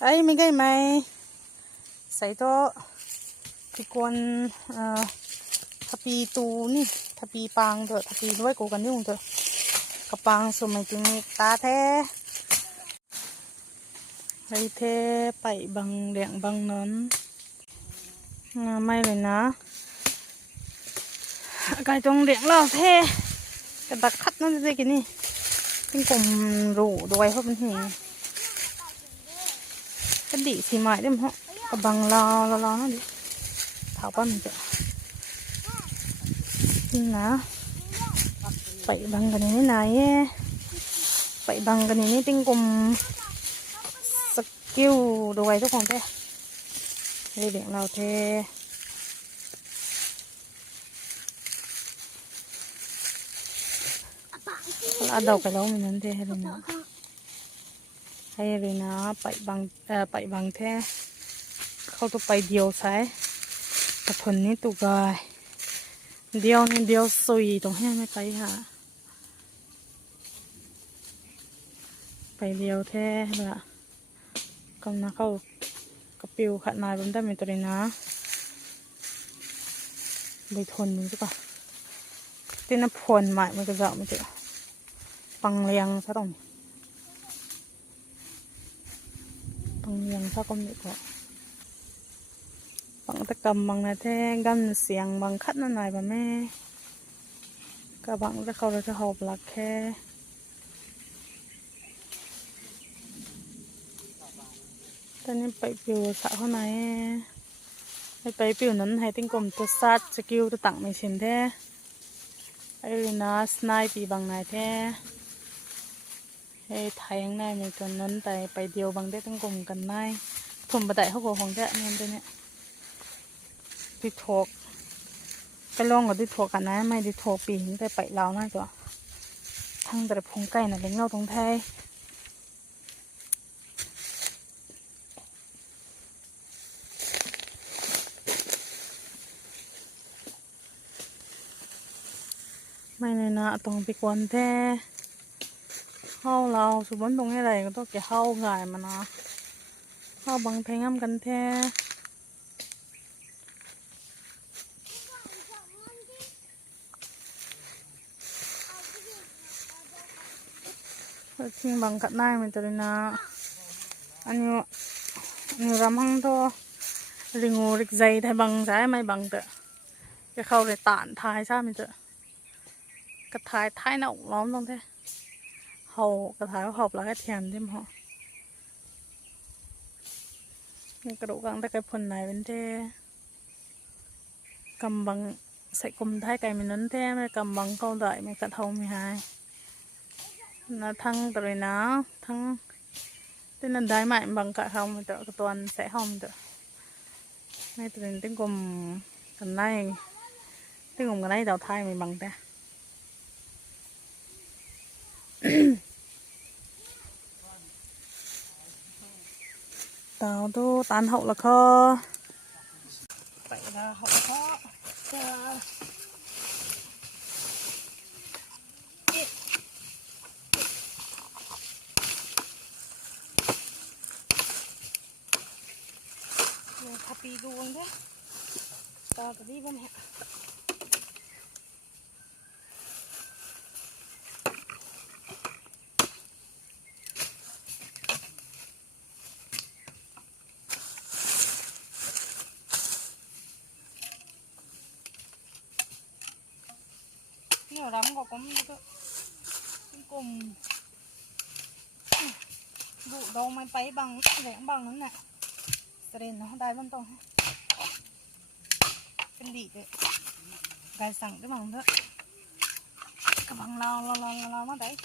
ấy mấy cái màyใส่โต๊ะที่กวนทับปีตูนี่ทับปีปางเถอะทับปีด้วยกูกันยุ่งเถอะกระปังสมัยจึงตาแท้ไอเทไปบังแดงบังนอนไม่เลยนะกายจงแดงเราเทกระดักคัดนั่นสิกินนี่เป็นกลมรูด้วยเพราะมันหิงก็ดีสีไม้ได้มั้งกระบังรอนั่นดิเผาปั้นเถอะนี่นะไปบังกันนี่ไหนไปบังกันนี่เป็นกลมสกิลด้วยทุกคนเท่เด็กเราเท่เอาดอกไปแล้วมันนั้นเท่ให้เลยนะไปบังแท้เข้าตัวไปเดียวใช้กระทนนี่ตุกายเดียวนี่เดียวซุยตรงแห้ไม่ไปค่ะไปเดียวแท้ละกำนักเข้ากระปิวขัดนายบนได้เป็นตัวเลยนะใบทนมึงใช่ปะที่น้ำพวนใหม่มันก็จะมันจะปังเลียงซะตรงปังเลียงซะก็ไม่พอปังตะกำบางนาแท้กันเสียงบางคัดนั่นนายป่ะแม่กระบังจะเขาเราจะหอบหลักแค่ตอนนี้ไปปิวสาวข้างในไปปิวนั้นให้ติ้งกลมตัวซัดสกิลตัวตั้งไม่เช่นแท้ไอ้ลีน่าสไนปีบางนายแท้ไอ้ไทยข้างในมีตัวนั้นแต่ไปเดียวบางได้ติ้งกลมกันนายผมบัดได้เขาบอกของแท้เนี่ยตัวเนี้ยดิทอกไปลองกับดิทอกกันนะไม่ดิทอกปีหิงแต่ไปลาวน่าจะทั้งแต่พงไก่น่ะเลี้ยงเราตรงไทยไม่เลยนะตรงไปกวนแท้เข้าเราสุบนตรงให้ไรก็ต้องแกเข้าง่ายมานะเข้าบางแทงอ้ำกันแท้ทิ้งบางกัดหน้ามันจะเลยนะอันนี้รำหังโตริงูริกใจไทยบางใจไม่บางเตะจะเข้าเลยตานทายใช่มันเตะกระทายท้ายหน้าอกล้อมตรงแท้เขากระทายเขาหอบแล้วก็แถมใช่ไหมฮะกระดูกกลางตะไคร้ผลไหนเป็นแท้กำบังใส่กลมท้ายไก่มันนั้นแท้ไม่กำบังเข้าได้ไม่กระเทาไม่หายนะทั้งตัวเลยนะทั้งที่นั่นได้ไหมบังกะเขามันเตะกระตัวนใส่ห้องเตะไม่ตัวนี้ติ้งกลมกันได้ติ้งกลมกันได้ดาวไทยไม่บังแต่ตาวดูตานหกละคอไปละหกละคอจะทับปีดวงด้วยตาตัวนี้บ้างเนี่ยnhiều lắm có cái cùng vụ đâu máy bay bằng rẽn bằng nữa nè nó đai vẫn tôngเป็นดีเลยกายสั่งcái bằng đó cái bằng lo mất đấy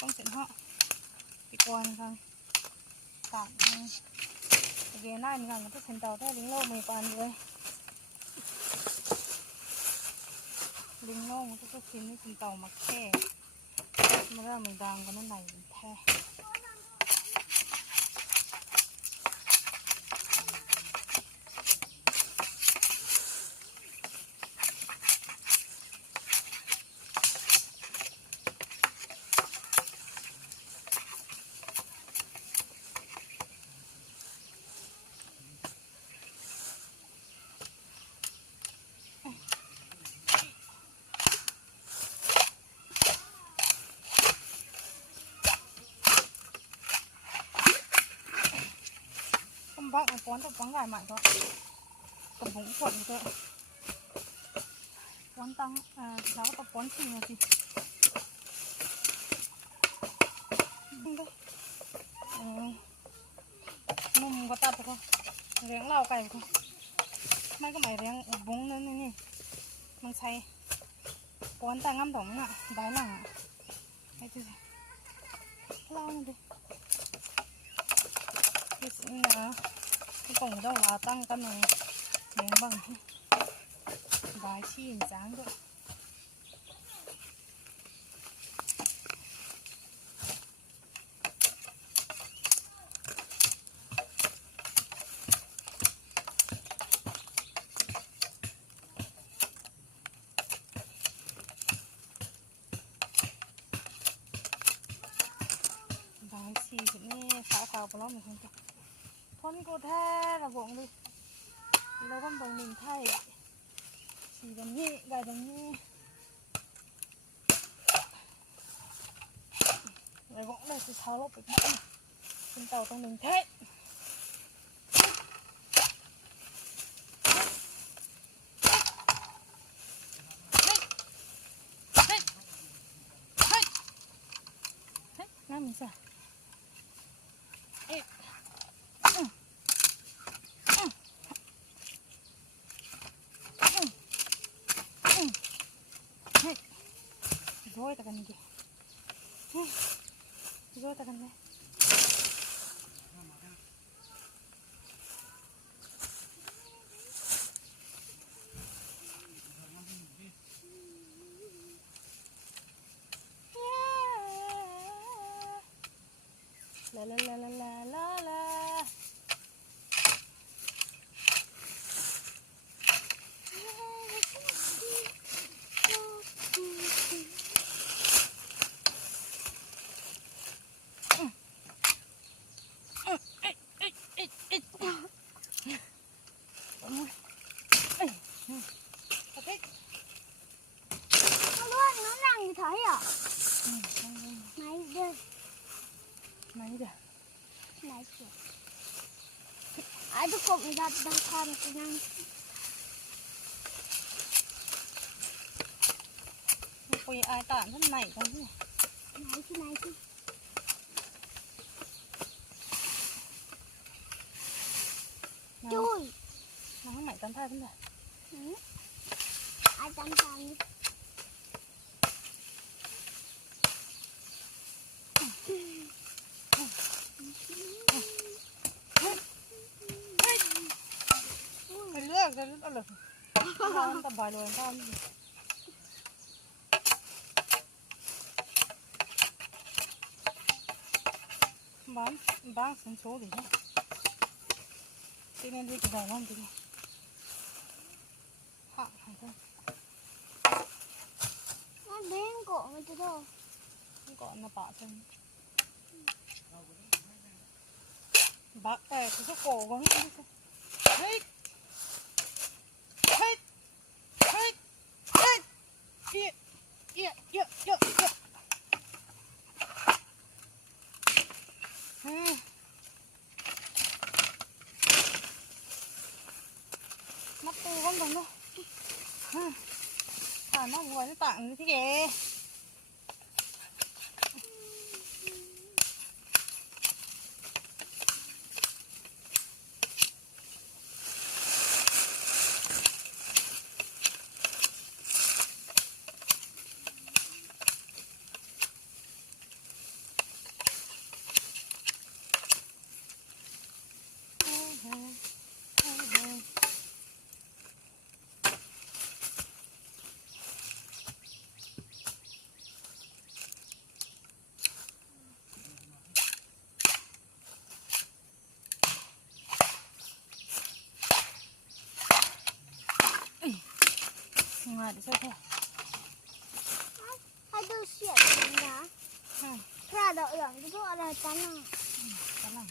không chuyện họ thì quan không tạm về nay mình làm một cái phần tàu thế lính lô mình quan rồi lính lô một cái phim cái phần tàu mặc khe mà ra mình đang có nó này mình the vọng anh quán tập quán gài mặn thôi tập bụng quẩn thôi quán tăng cháu tập quán gì là gì mồm có tập không ráng lau cày không mấy cái mày ráng bún nữa nèมันใช้ก้อนแต่งน้ำดอกนี่น่ะได้หนังไอ้ที่เล่าหน่อยดินี่นะcái cổng đâu là tăng cái này miếng bằng vài chi dáng rồi vài chi thì nghe phá phá vào lắm mình không con cô tha là vọng đi lâu con bằng mình thay chỉ bằng nhẹ gài bằng nhẹ rồi vọng này thì tháo lốp được nữa trên tàu trong mình thế làm sao rồi ta cần gì rồi ta cần này la la la la la la la thấy à? Máy đây. Máy đây. Máy kìa. Ai tôi cũng ra đang con cái năng. Ôi ai tản thân này con này. Máy chứ. Chui. Nó không mày tán thai vấn đề. Ừ. Ai tán thai đi. Cái nước cái nước lực. Không tập bài rồi con. Bán xuống số gì nhá. Thế nên đi cái này không thì hạng hay không? Nó đến cổ người ta đâu? Không có nó bỏ chân. Bác cái cổ con hết. Hết. Hết. Hết. Hết. Kia. Kia. Kia. Kia. Kia. Mắt tu con đồng đâu. Nó ngồi nó tặng như thế kìa. Ngoài để chơi thôi. Hai đứa xịn nhá. Ra đợi lỏng cái chỗ này tán nào. Tán nào.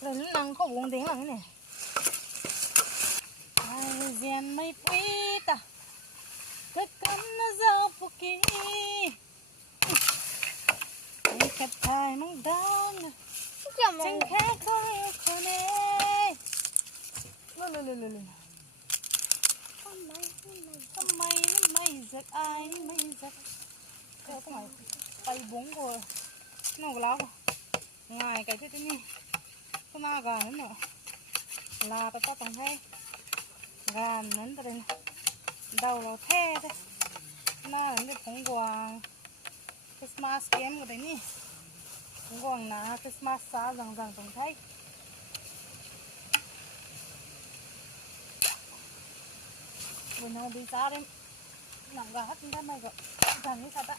Lần năng có uống tiếng là cái này. Ai gen mây quý ta. Cái cắn nó dao phụ kì. กระต่ายมังดอนจะมอ จึ ง งแค่คนเดียวคนเดียวเลยทำไม ทำไมไม่สักอายไม่สักเออก็หมายไปบุ้งกูนอกแล้วง่ายไก่ที่นี่ก็น่ากันนั่นเหรอลาไปก็ต้องให้งานนั้นไปเลยเดาเราแท้เลยหน้าอย่างนี้ผงกวางคริสต์มาสเกมกันนี่ผงกวางนะคริสต์มาสซาจังตรงไทยวันนี้ดีจ้าเลยหนังก็ฮัทได้ไหมก็ทางนี้สัตว์อะ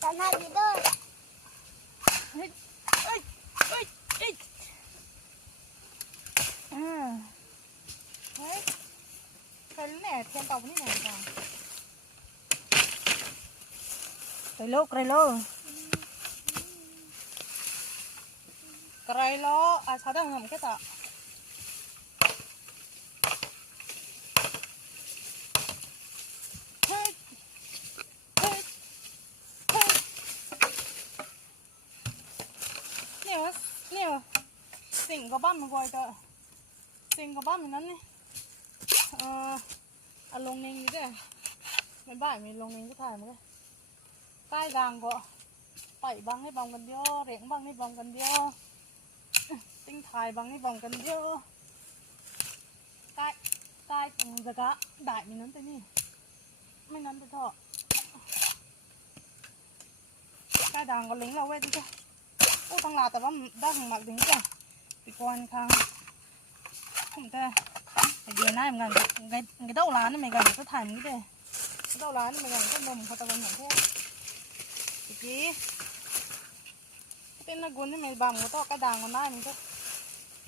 แต่ถ้าดีด้วย เฮ้ยไปแหน่เทียนเต่านี่ไหนก่อนไกรโลไกรโลà sao đang làm cái tạ nhiều xỉn có băm gọi tợ xỉn có băm mình nè lồng ninh gì đấy mấy bài mình lồng ninh cái thải mà đấy tai gàng gọ bảy băng hay vòng gần điêu rẽn băng hay vòng gần điêu tinh thải băng hay vòng gần điêu tai giờ cá đại mình nắn tới nèไม่นั้นไปเถอะใกล้ด่างก็ลิงเราไว้ดิจ้ะโอ้ทั้งลาแต่ว่าได้ของหมักลิงจ้ะปีกวนครั้งผมแต่เดี๋ยวน่าเหมือนกันไงเต้าร้านนี่เหมือนกันก็ถ่ายมันนี่เลยเต้าร้านนี่เหมือนกันก็นมเขาตะวันเหมือนแค่ทีกี้เป็นนักกุนที่ไม่บางก็ต้องกระด่างมันได้มันก็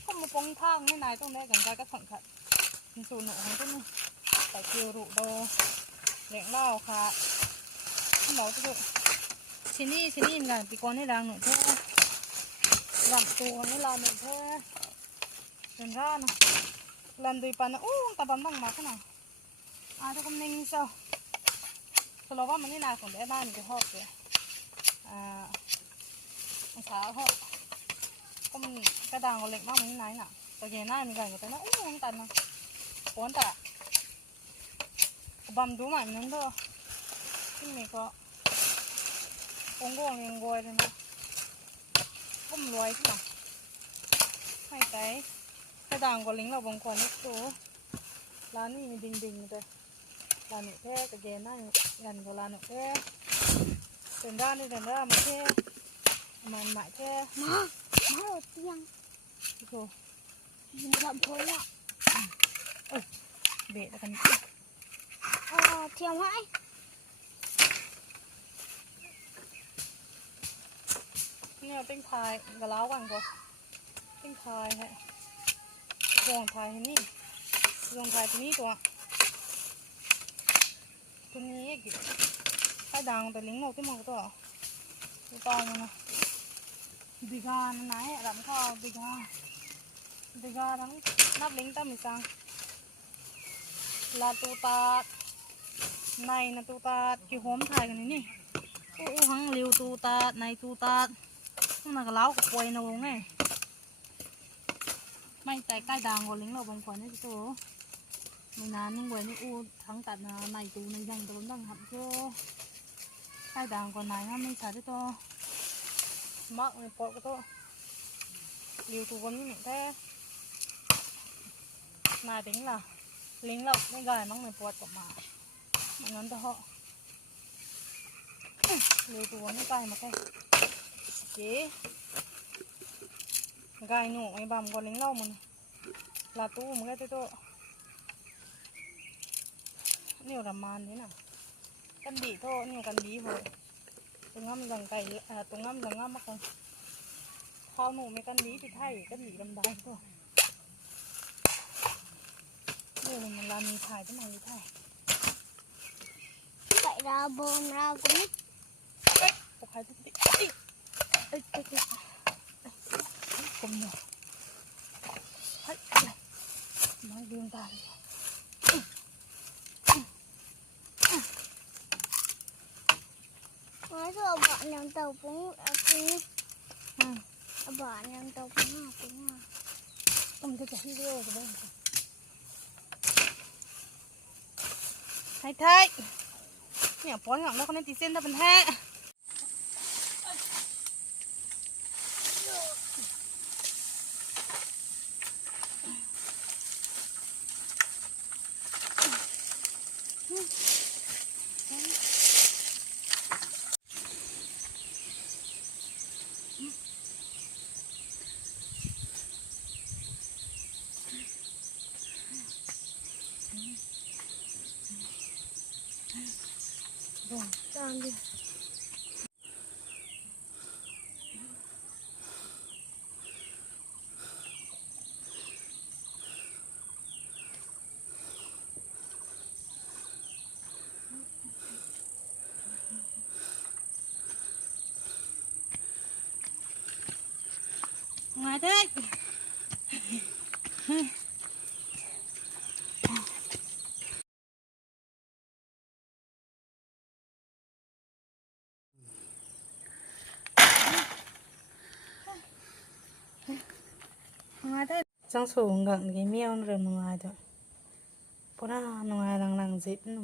ก็มาปงทางไม่นายต้องได้กันใจก็ขังขัดมันสูนหนูของต้นนี่ใส่เกลือรูโดเลี้ยงเหล้าค่ะหมอจะดูชิ้นนี้เหมือนกันปีกอนให้ดังหน่อยเท่ลำตัวให้ลาหน่อยเท่เป็นร่านะลำดูปันนะอู้ตาบันบ้างมาขนาดถ้าคำนึงเศร้าสโลว่ามันนี่นายของเด็กบ้านมันจะหอบเลยขาหอบก็มันกระด่างก็เล็กมากมันนี่นายน่ะตัวใหญ่น่าเหมือนกันก็แต่นะอู้มันตันนะปนแต่บัมดูใหม่เหมือนนั้นด้วยที่มีก็คงก็เลี้ยงวัวเลยนะก็มันรวยขึ้นมาไม่ไกลกระด่างก็เลี้ยงเราบางคนนี่ตัวร้านนี้มีดิ่งเลยร้านนี้แค่กระเจนนั่งกันกับร้านนี้แค่เดินด้านนี่เดินด้านมาแค่มันหมายแค่มาเตียง โอ้ ยิงลำโพงอ่ะ เบะกันเทียมให้เนี่ยติ้งพายกระล้าวกันก็ติ้งพายฮะวงพายนี่วงพายตัวนี้ตัวนี้กี่ไข่ด่างแต่ลิงโง่ที่มองตัวตองมันนะดีกาไหนหลังข้าวดีกาทั้งนับลิงตั้มอีสังลาตูตาในนะตูตากี่หอมถ่ายกันนี่อู้หังเลี้ยวตูตาในตูตาต้องนักเล้ากับป่วยนะวงไงไม่ใจใกล้ด่างกว่าลิงเราบางคนนี่ตัวไม่นานนึงเว้ยนี่อู้ทั้งตัดในตูในยังตัวดังหักเจ้ใกล้ด่างกว่าไหนนะไม่ใช่ตัวมักไม่ปอดก็ตัวเลี้ยวตูคนนี้แท้มาถึงล่ะลิงเราไม่ได้มั้งไม่ปวดกับมามันนั้นจะเหาะเลยตัวไม่ใกล้มาแค่เก๋ไก่หนูไอ้บำก็ลิงเล่ามันลาตู้มันก็ตัวนี่ประมาณนี้น่ะกันดีโทนี่กันดีพอตรงงั้มดังไก่ตรงงั้มดังงั้มมากเลยข้าวหนูไม่กันดีที่ไทยกันดีดำได้ตัวนี่มันลามีถ่ายที่ไหนที่ไทยไก่ราบนรากุมิปกใครทุกทีกลมหน่อยเฮ้ยมาเดือนตา rồi bọn nhà tàu cũng cũng bọn nhà tàu cũng Không thể chạy video rồi đây. Hay thay. Nhà bón ngọn đó con nên tí xin ra bên ha. Rồi, trang đi. Ngoài thế. Ngoài thế. Trong sổ gặng cái mèo nó rầm ngoài thôi. Bố nó ngoài lằng dịp nó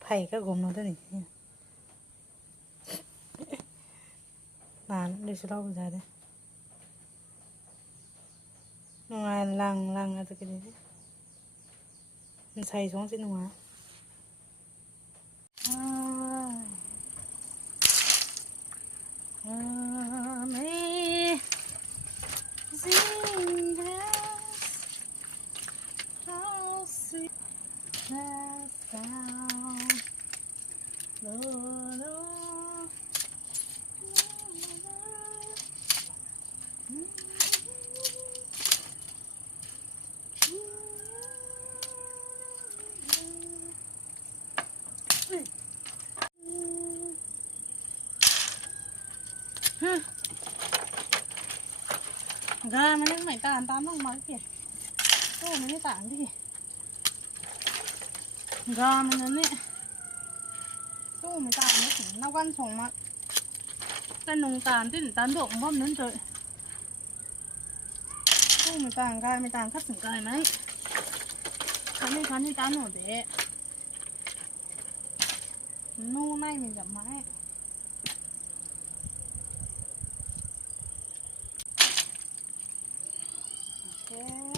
phải các gồm nó thế này. Là để cho đâu ra đây. Ngoài lằng là cái đấy. Mình xay xuống trên ngoài. Ra mà mày tàn tán không nói kìa. Ô mày tàn đi kìa. Ra mà nè. Ô mày tàn nó quan trọng mà. Cái nung tàn thì tàn độ bom nữa trời. Ô mày tàn cắt sừng cài mấy. Khán đi tàn nổ để. Nô này mình gặp máy. Okay.